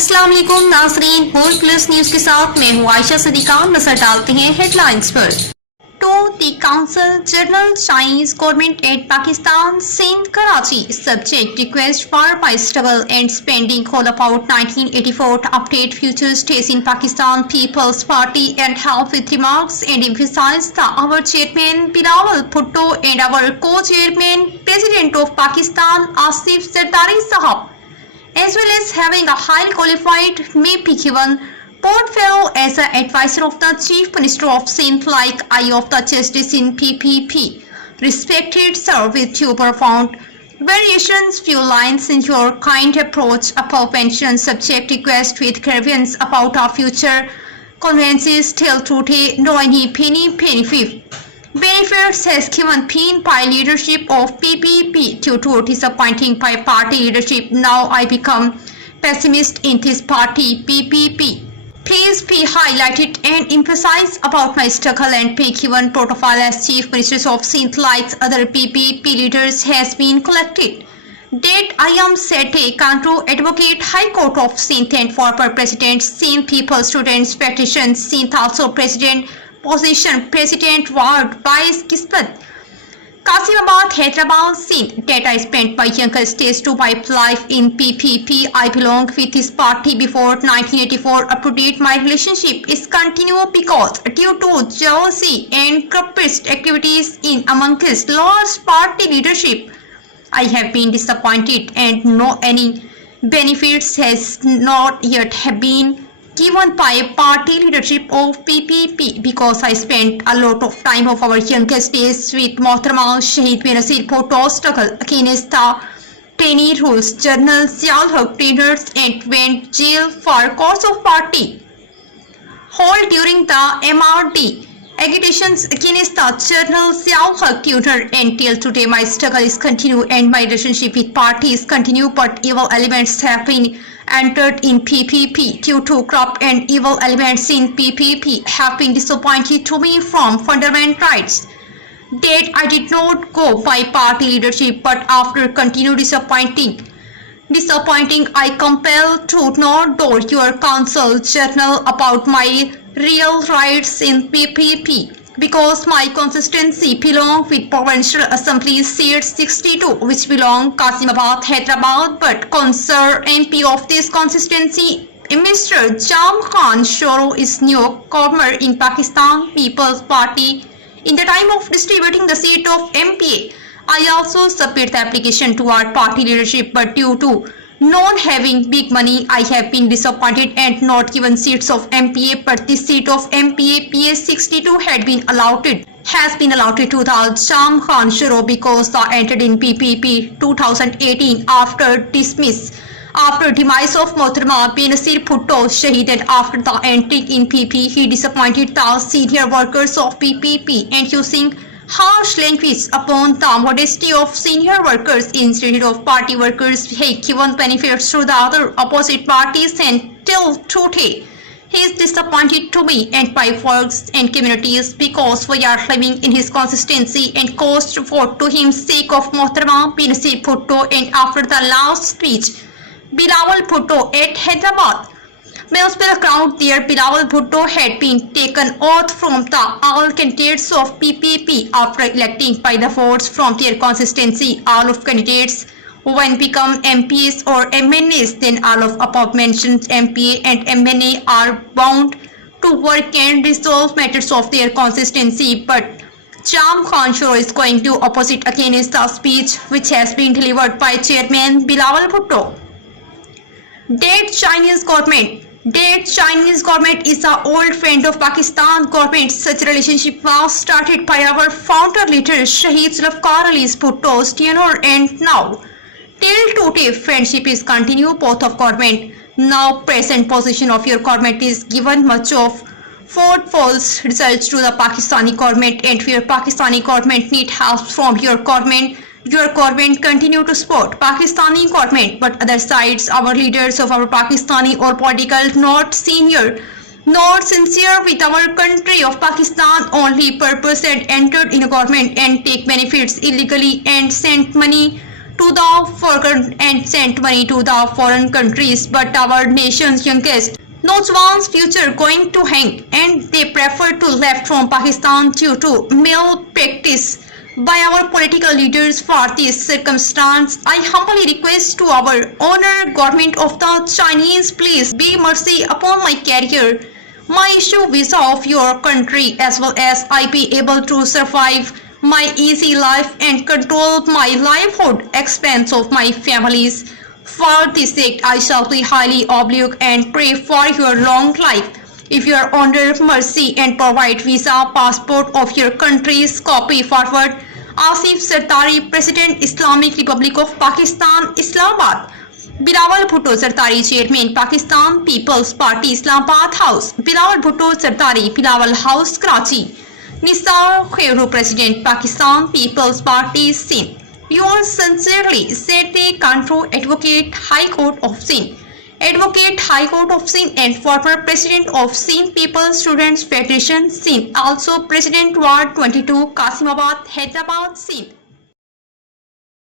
अस्सलाम वालेकुम नाज़रीन, वर्ल्ड प्लस न्यूज के साथ मैं हूँ आयशा सदीका। नजर डालते हैं हेडलाइंस पर। To the council general Chinese government at Pakistan Sindh Karachi subject request for my struggle and spending all about 1984 to update future states in Pakistan People's Party and help with remarks and emphasize the our chairman Bilawal Bhutto and our co-chairman President of Pakistan Asif Zardari Sahab, as well as having a highly qualified may be given portfolio as an advisor of the Chief Minister of Sindh, like Eye of the Justice in PPP. Respected sir, with your profound variations, few lines in your kind approach above mentioned subject request with grievance about our future conveyances till today no any penny benefits has given been by leadership of PPP due to disappointing by party leadership. Now I become pessimist in this party PPP. Please be highlighted and emphasized about my struggle and be given protocol as Chief Ministers of Sindh like other PPP leaders has been collected. That I am Sete Kantu, Advocate High Court of Sindh and former President, Sindh People Students Petition, Sindh also President Position, President Ward, Vice Kispat, Qasimabad, Hyderabad, Sindh. That I spent my younger stage to my life in PPP. I belong with this party before 1984. Up to date, my relationship is continued because due to jealousy and corrupt activities in amongst large party leadership, I have been disappointed and no any benefits has not yet have been given by party leadership of PPP because I spent a lot of time of our youngest days with Mohtarama Shahid Benazir Bhutto struggle against the trainee rules, General Ziaul Haq trainers and went jail for cause of party hold during the MRD agitations against the General Ziaul Haq tutor. Until today my struggle is continued and my relationship with party is continued, but evil elements have been entered in PPP due to corrupt and evil elements in PPP have been disappointed to me from fundamental rights. That I did not go by party leadership, but after continued disappointing I compelled to not do your counsel journal about my real rights in PPP because my constituency belong with Provincial Assembly seat 62 which belong Qasimabad, Hyderabad, but concerned MP of this constituency Mr. Jam Khan Shoro is newcomer in Pakistan People's Party. In the time of distributing the seat of MPA, I also submit the application to our party leadership, but due to not having big money, I have been disappointed and not given seats of MPA, but the seat of MPA PS62 has been allotted to the Jam Khan Shoro because the entered in PPP 2018 after demise of Mohtarama Benazir Bhutto Shahid, and after the entry in PP he disappointed the senior workers of PPP and using harsh language upon the modesty of senior workers instead of party workers. He given benefits to the other opposite parties, and till today he is disappointed to me and my works and communities because we are living in his consistency and caused vote to him sake of Mohtarama Benazir Bhutto. And after the last speech Bilawal Bhutto at Hyderabad, municipal crowd there, Bilawal Bhutto had been taken oath from the all candidates of PPP after electing by the votes from their constituency. All of candidates when become MPs or MNAs, then all of above mentioned MPA and MNA are bound to work and resolve matters of their constituency. But Jam Khan Shoro is going to opposite against the speech which has been delivered by Chairman Bilawal Bhutto. That Chinese government is an old friend of Pakistan government. Such relationship was started by our founder leader Shahid Zulfikar Ali Bhutto's tenure, and now till today friendship is continued both of government. Now present position of your government is given much of false results to the Pakistani government, and where Pakistani government need help from your government continue to support Pakistani government, but other sides our leaders of our Pakistani or political not sincere with our country of Pakistan, only purpose and entered in a government and take benefits illegally and send money to the foreign and sent money to the foreign countries, but our nation's youngest Nojwan's future going to hang, and they prefer to left from Pakistan due to malpractice by our political leaders. For this circumstance, I humbly request to our honored government of the Chinese, please be mercy upon my career, my issue visa of your country, as well as I be able to survive my easy life and control my livelihood expense of my families. For this sake, I shall be highly obliged and pray for your long life. If you are under mercy and provide visa passport of your country's copy forward. Asif Zardari, President, Islamic Republic of Pakistan, Islamabad. Bilawal Bhutto Zardari, Chairman, Pakistan People's Party, Islamabad House. Bilawal Bhutto Zardari, Bilawal House, Karachi. Nisar Khairu, President, Pakistan People's Party, Sindh. Yours sincerely, said the Kanpur Advocate High Court of Sindh. Advocate High Court of Sindh and former President of Sindh People's Students Federation, Sindh. Also President Ward 22, Kasimabad, Hyderabad, Sindh.